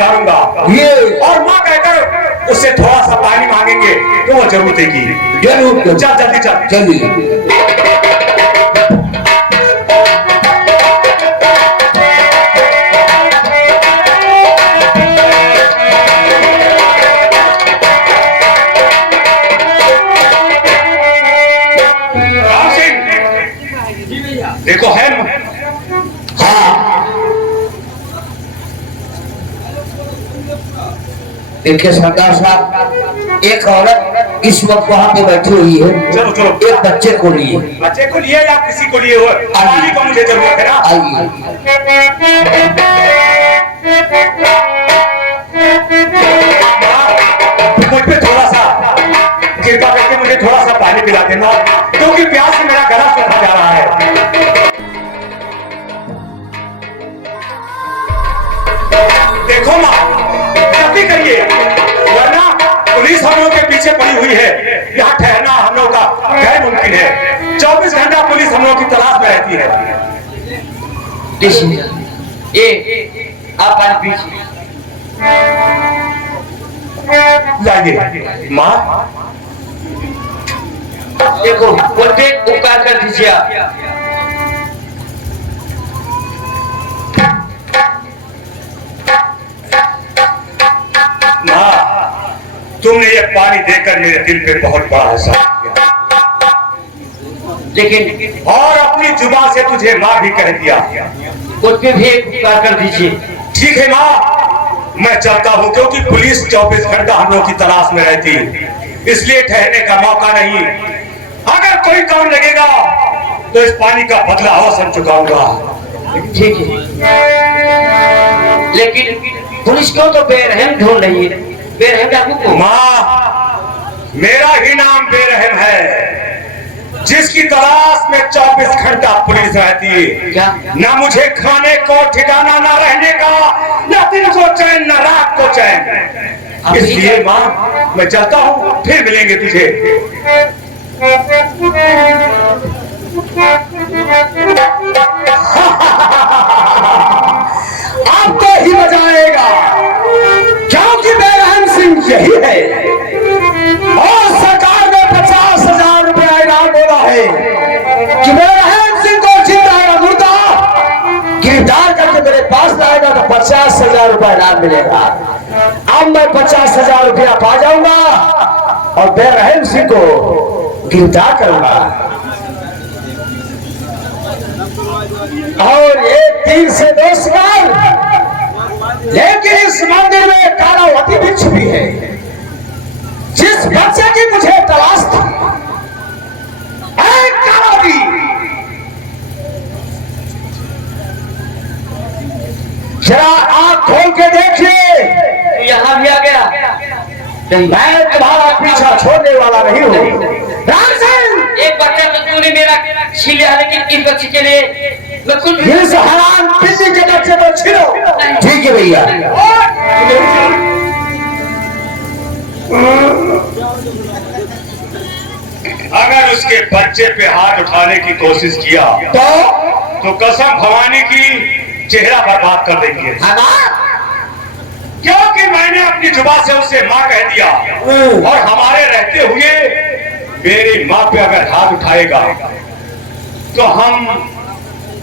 पुकारूंगा ये और माँ कहकर उससे थोड़ा सा पानी मांगेंगे तो वो जरूर देगी। जरूर चल जल्दी चल। चलिए। राम सिंह देखो है। हाँ देखिए सरदार साहब, एक औरत इस वक्त वहाँ पे बैठी हुई है। चलो चलो। एक बच्चे को लिए। बच्चे को लिए या किसी को लिए हो, पानी को मुझे जरूरत है ना। आइए। मुझ पे थोड़ा सा कृपा करके मुझे थोड़ा सा पानी पिला देना, क्योंकि प्यास से मेरा गला सूखा जा रहा है। देखो माँ, जल्दी करिए वरना पुलिस हम लोग के पीछे पड़ी हुई है। यहाँ ठहरना हम लोग का गैर मुमकिन है। 24 घंटा पुलिस हम लोग की तलाश में रहती है। आप पानी पीजिए। लाइए माँ। देखो बोलते उपकार कर दीजिए आप। माँ, तुमने ये पानी देकर मेरे दिल पे बहुत बड़ा एहसास किया, लेकिन और अपनी जुबान से तुझे माँ भी कह दिया। उसमें भी एक उपकार कर दीजिए। ठीक है माँ, मैं चलता हूँ, क्योंकि पुलिस 24 घंटा हम लोग की तलाश में रहती है, इसलिए ठहरने का मौका नहीं। अगर कोई काम लगेगा तो इस पानी का बदला अवश्य चुकाऊंगा। ठीक है, लेकिन पुलिस क्यों तो बेरहम ढूंढ रही है? बेरहम डाकू को? माँ, मेरा ही नाम बेरहम है, जिसकी तलाश में 24 घंटा पुलिस रहती है। क्या? ना मुझे खाने को ठिकाना, ना रहने का, ना दिन को चैन, ना रात को चैन। इसलिए माँ मैं चलता हूँ, फिर मिलेंगे तुझे। आपको ही मजा आएगा, क्योंकि बेरहम सिंह यही है, और सरकार ने 50,000 रुपया इनाम बोला है कि बेरहम सिंह को जिंदा या मुर्दा गिरफ्तार करके मेरे पास लाएगा तो 50,000 रुपया इनाम मिलेगा। अब मैं 50,000 रुपया पा जाऊंगा और बेरहम सिंह को गिरफ्तार करूंगा। और एक तीर से 2 शिकार, लेकिन इस मंदिर में कालावती वृक्ष भी है। जिस बच्चे की मुझे तलाश थी, कालावती, जरा आंख खोल के देखिए। यहाँ भी आ गया। मैं तुम्हारा पीछा छोड़ने वाला नहीं हूँ। राम सिंह, एक बच्चा तो तूने मेरा छीन लिया, लेकिन इस बच्चे के लिए मैं कुछ इस हराम पिल्ली के बच्चे को छीनो। ठीक है भैया। अगर उसके बच्चे पे हाथ उठाने की कोशिश किया तो कसम भवानी की चेहरा बर्बाद कर देंगे। क्योंकि मैंने अपनी जुबान से उसे माँ कह दिया, और हमारे रहते हुए मेरी माँ पे अगर हाथ उठाएगा तो हम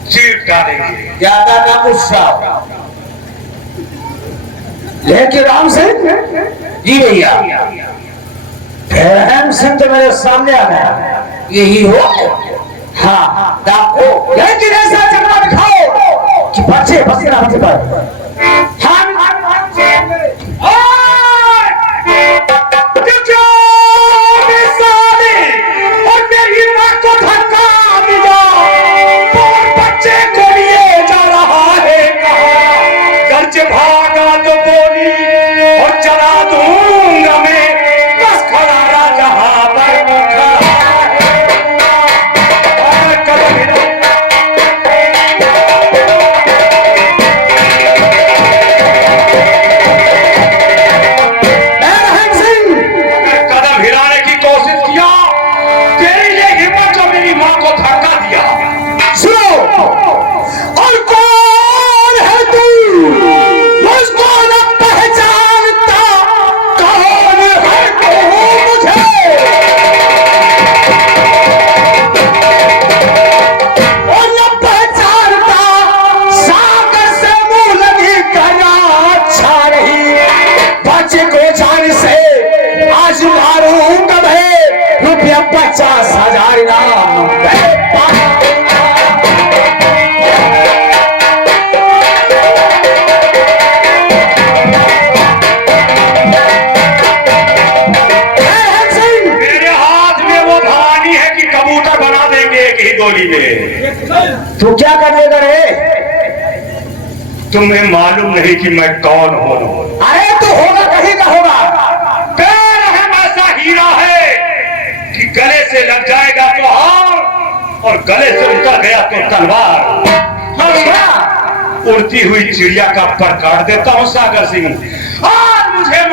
चीर डालेंगे। ज्यादा ना गुस्सा। लेकिन राम सिंह जी भैया, बेरहम सिंह तो मेरे सामने आ गया। यही हो। हाँ, डाकू, लेकिन ऐसा जगह दिखाओ कि बच्चे बचना मत पाए। और मेरी माँ को धक्का दिया, बच्चे को लिए जा रहा है कहाँ? घर से भागा तो बोली और चला दूंगा मैं, बस खड़ा रहा जहाँ पर वो खड़ा है। और कभी तुम्हें मालूम नहीं कि मैं कौन हूँ। अरे तो होगा कहीं का होगा। बेरहम ऐसा हीरा है कि गले से लग जाएगा तो हार और गले से उतर गया तो तलवार। अच्छा, उड़ती हुई चिड़िया का पर काट देता हूँ सागर सिंह। आज मुझे